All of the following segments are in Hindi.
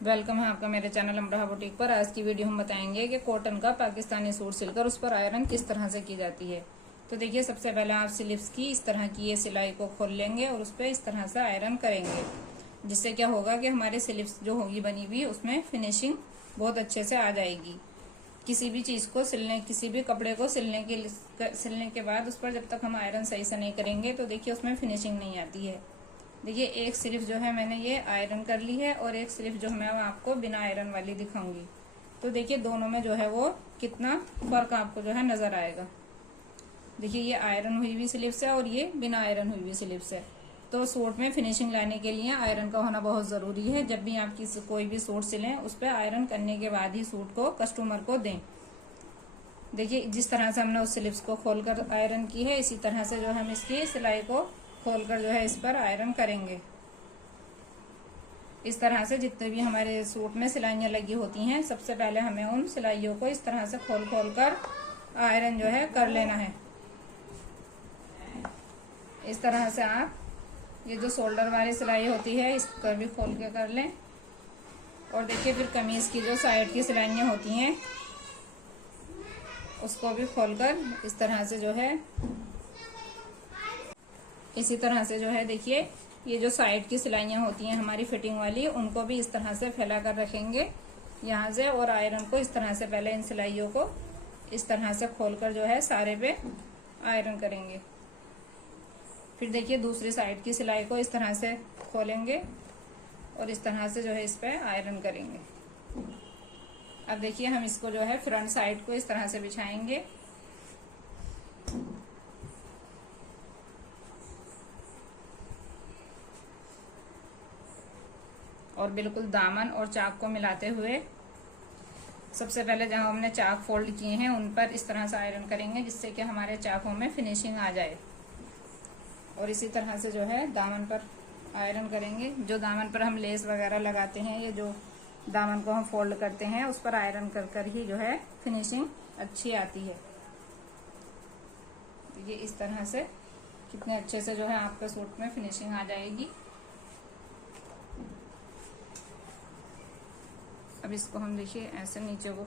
वेलकम है आपका मेरे चैनल अमरोहा बुटीक पर। आज की वीडियो हम बताएंगे कि कॉटन का पाकिस्तानी सूट सिलकर उस पर आयरन किस तरह से की जाती है। तो देखिए, सबसे पहले आप स्लीव्स की इस तरह की ये सिलाई को खोल लेंगे और उस पर इस तरह से आयरन करेंगे, जिससे क्या होगा कि हमारे स्लीव्स जो होगी बनी हुई उसमें फिनिशिंग बहुत अच्छे से आ जाएगी। किसी भी चीज़ को सिलने, किसी भी कपड़े को सिलने के बाद उस पर जब तक हम आयरन सही से नहीं करेंगे तो देखिए उसमें फिनिशिंग नहीं आती है। देखिए, एक स्लीव जो है मैंने ये आयरन कर ली है और एक स्लीव जो मैं आपको बिना आयरन वाली दिखाऊंगी। तो देखिए दोनों में जो है वो कितना फर्क आपको जो है नजर आएगा। देखिए, ये आयरन हुई हुई स्लीव्स है और ये बिना आयरन हुई हुई स्लीव्स है। तो सूट में फिनिशिंग लाने के लिए आयरन का होना बहुत जरूरी है। जब भी आप कोई भी सूट सिलें उस पर आयरन करने के बाद ही सूट को कस्टमर को दें। देखिए, जिस तरह से हमने उस स्लीव्स को खोलकर आयरन की है, इसी तरह से जो हम इसकी सिलाई को खोलकर जो है इस पर आयरन करेंगे। इस तरह से जितने भी हमारे सूट में सिलाइयाँ लगी होती हैं, सबसे पहले हमें उन सिलाइयों को इस तरह से खोल कर आयरन जो है कर लेना है। इस तरह से आप ये जो शोल्डर वाली सिलाई होती है इसको भी खोल के कर लें। और देखिए, फिर कमीज की जो साइड की सिलाइयाँ होती हैं उसको भी खोलकर इस तरह से जो है, इसी तरह से जो है देखिए, ये जो साइड की सिलाइयाँ होती हैं हमारी फिटिंग वाली, उनको भी इस तरह से फैला कर रखेंगे यहाँ से। और आयरन को इस तरह से पहले इन सिलाइयों को इस तरह से खोलकर जो है सारे पे आयरन करेंगे। फिर देखिए, दूसरी साइड की सिलाई को इस तरह से खोलेंगे और इस तरह से जो है इस पे आयरन करेंगे। अब देखिए, हम इसको जो है फ्रंट साइड को इस तरह से बिछाएंगे। और बिल्कुल दामन और चाक को मिलाते हुए सबसे पहले जहां हमने चाक फोल्ड किए हैं उन पर इस तरह से आयरन करेंगे, जिससे कि हमारे चाकों में फिनिशिंग आ जाए। और इसी तरह से जो है दामन पर आयरन करेंगे। जो दामन पर हम लेस वगैरह लगाते हैं, ये जो दामन को हम फोल्ड करते हैं उस पर आयरन कर ही जो है फिनिशिंग अच्छी आती है। ये इस तरह से कितने अच्छे से जो है आपके सूट में फिनिशिंग आ जाएगी। अब इसको हम देखिए ऐसे नीचे को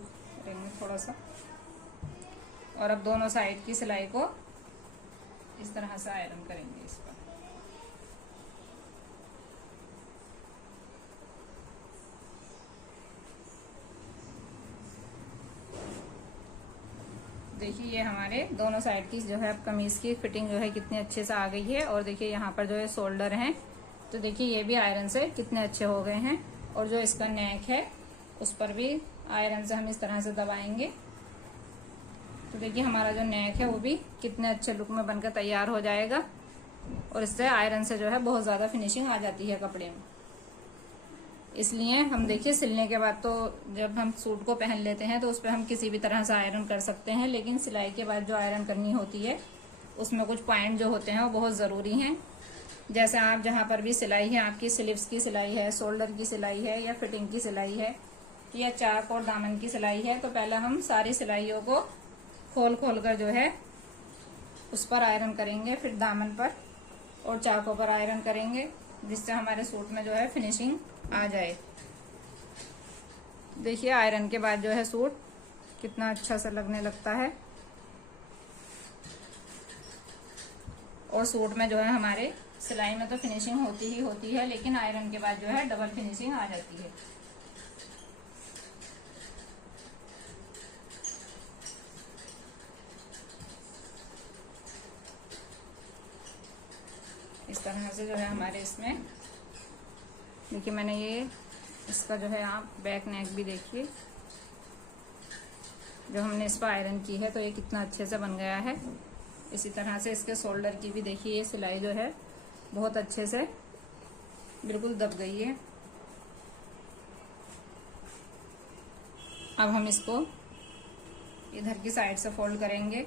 करेंगे थोड़ा सा, और अब दोनों साइड की सिलाई को इस तरह से आयरन करेंगे इस पर। देखिए, ये हमारे दोनों साइड की जो है अब कमीज की फिटिंग जो है कितनी अच्छे से आ गई है। और देखिए यहाँ पर जो है शोल्डर हैं, तो देखिए ये भी आयरन से कितने अच्छे हो गए हैं। और जो इसका नेक है उस पर भी आयरन से हम इस तरह से दबाएंगे। तो देखिए हमारा जो नेक है वो भी कितने अच्छे लुक में बनकर तैयार हो जाएगा। और इससे आयरन से जो है बहुत ज्यादा फिनिशिंग आ जाती है कपड़े में। इसलिए हम देखिए, सिलने के बाद तो जब हम सूट को पहन लेते हैं तो उस पर हम किसी भी तरह से आयरन कर सकते हैं, लेकिन सिलाई के बाद जो आयरन करनी होती है उसमें कुछ पॉइंट जो होते हैं वो बहुत ज़रूरी हैं। जैसे आप जहाँ पर भी सिलाई है, आपकी स्लीव्स की सिलाई है, शोल्डर की सिलाई है, या फिटिंग की सिलाई है, या चाक और दामन की सिलाई है, तो पहले हम सारी सिलाइयों को खोल कर जो है उस पर आयरन करेंगे। फिर दामन पर और चाकों पर आयरन करेंगे, जिससे हमारे सूट में जो है फिनिशिंग आ जाए। देखिए, आयरन के बाद जो है सूट कितना अच्छा सा लगने लगता है। और सूट में जो है हमारे सिलाई में तो फिनिशिंग होती ही होती है, लेकिन आयरन के बाद जो है डबल फिनिशिंग आ जाती है। इस तरह से जो है हमारे इसमें देखिए, मैंने ये इसका जो है आप बैक नेक भी देखिए, जो हमने इस पर आयरन की है तो ये कितना अच्छे से बन गया है। इसी तरह से इसके शोल्डर की भी देखिए, ये सिलाई जो है बहुत अच्छे से बिल्कुल दब गई है। अब हम इसको इधर की साइड से फोल्ड करेंगे।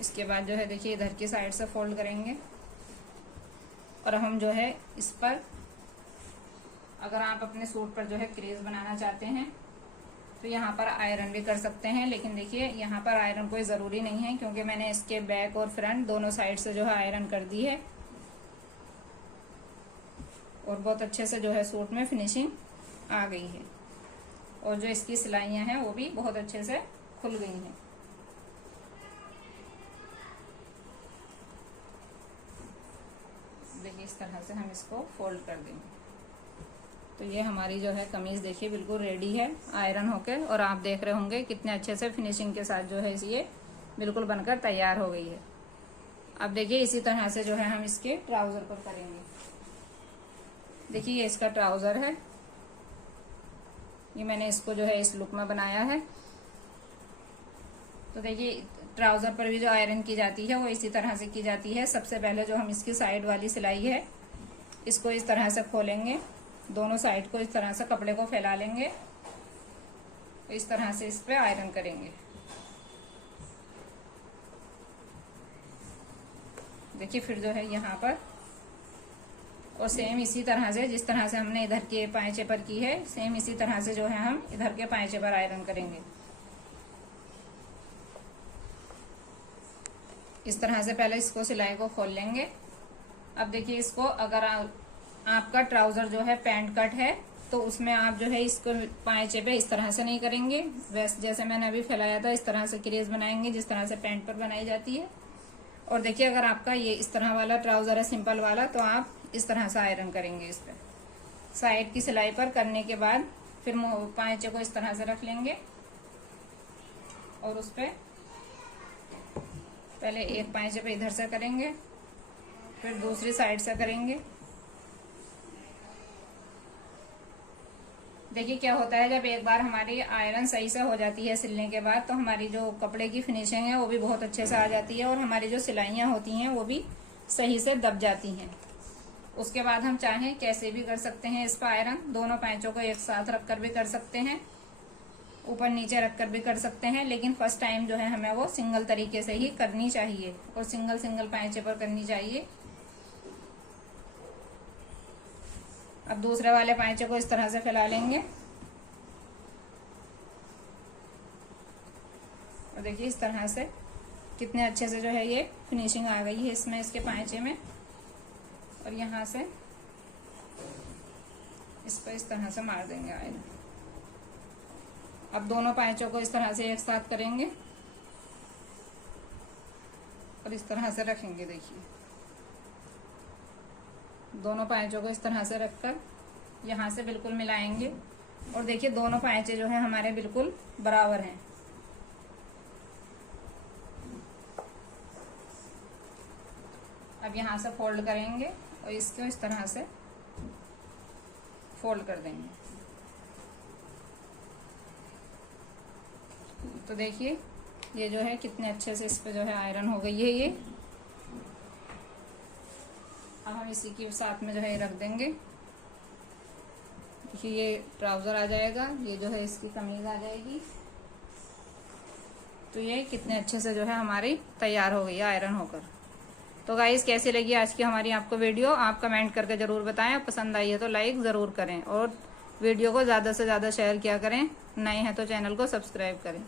इसके बाद जो है देखिए इधर की साइड से फोल्ड करेंगे। और हम जो है इस पर, अगर आप अपने सूट पर जो है क्रेज बनाना चाहते हैं तो यहाँ पर आयरन भी कर सकते हैं, लेकिन देखिए यहाँ पर आयरन कोई ज़रूरी नहीं है, क्योंकि मैंने इसके बैक और फ्रंट दोनों साइड से जो है आयरन कर दी है। और बहुत अच्छे से जो है सूट में फिनिशिंग आ गई है। और जो इसकी सिलाइयां हैं वो भी बहुत अच्छे से खुल गई हैं। देखिए इस तरह से हम इसको फोल्ड कर देंगे। तो ये हमारी जो है कमीज देखिए बिल्कुल रेडी है आयरन होके, और आप देख रहे होंगे कितने अच्छे से फिनिशिंग के साथ जो है ये बिल्कुल बनकर तैयार हो गई है। अब देखिए इसी तरह से जो है हम इसके ट्राउजर पर करेंगे। देखिए ये इसका ट्राउजर है, ये मैंने इसको जो है इस लुक में बनाया है। तो देखिए ट्राउजर पर भी जो आयरन की जाती है वो इसी तरह से की जाती है। सबसे पहले जो हम इसकी साइड वाली सिलाई है इसको इस तरह से खोलेंगे, दोनों साइड को इस तरह से कपड़े को फैला लेंगे, तो इस तरह से इस पे आयरन करेंगे। देखिए फिर जो है यहाँ पर, और सेम इसी तरह से जिस तरह से हमने इधर के पांचे पर की है सेम इसी तरह से जो है हम इधर के पांचे पर आयरन करेंगे। इस तरह से पहले इसको सिलाई को खोल लेंगे। अब देखिए इसको अगर आपका ट्राउजर जो है पैंट कट है तो उसमें आप जो है इसको पांचे पे इस तरह से नहीं करेंगे, वैसे जैसे मैंने अभी फैलाया था इस तरह से क्रेज बनाएंगे जिस तरह से पैंट पर बनाई जाती है। और देखिए अगर आपका ये इस तरह वाला ट्राउजर है सिंपल वाला तो आप इस तरह से आयरन करेंगे। इस पर साइड की सिलाई पर करने के बाद फिर पांचे को इस तरह से रख लेंगे और उस पर पहले एक पांचे पे इधर से करेंगे, फिर दूसरी साइड से करेंगे। देखिए क्या होता है जब एक बार हमारी आयरन सही से हो जाती है सिलने के बाद तो हमारी जो कपड़े की फिनिशिंग है वो भी बहुत अच्छे से आ जाती है और हमारी जो सिलाइयां होती हैं वो भी सही से दब जाती हैं। उसके बाद हम चाहें कैसे भी कर सकते हैं इस पर आयरन, दोनों पैंचों को एक साथ रखकर भी कर सकते हैं, ऊपर नीचे रखकर भी कर सकते हैं, लेकिन फर्स्ट टाइम जो है हमें वो सिंगल तरीके से ही करनी चाहिए और सिंगल सिंगल पैंचे पर करनी चाहिए। अब दूसरे वाले पैंचे को इस तरह से फैला लेंगे और देखिए इस तरह से कितने अच्छे से जो है ये फिनिशिंग आ गई है इसमें, इसके पैंचे में। और यहाँ से इस पर इस तरह से मार देंगे आयरन। अब दोनों पैंचों को इस तरह से एक साथ करेंगे और इस तरह से रखेंगे। देखिए दोनों पैंचों को इस तरह से रखकर यहाँ से बिल्कुल मिलाएंगे और देखिए दोनों पैंचे जो है हमारे बिल्कुल बराबर हैं। अब यहाँ से फोल्ड करेंगे और इसको इस तरह से फोल्ड कर देंगे। तो देखिए ये जो है कितने अच्छे से इस पे जो है आयरन हो गई है ये। अब हम इसी के साथ में जो है रख देंगे। देखिए ये ट्राउजर आ जाएगा, ये जो है इसकी कमीज आ जाएगी। तो ये कितने अच्छे से जो है हमारी तैयार हो गई है आयरन होकर। तो गाइस कैसी लगी आज की हमारी आपको वीडियो, आप कमेंट करके जरूर बताएं। पसंद आई है तो लाइक जरूर करें और वीडियो को ज्यादा से ज्यादा शेयर किया करें। नए हैं तो चैनल को सब्सक्राइब करें।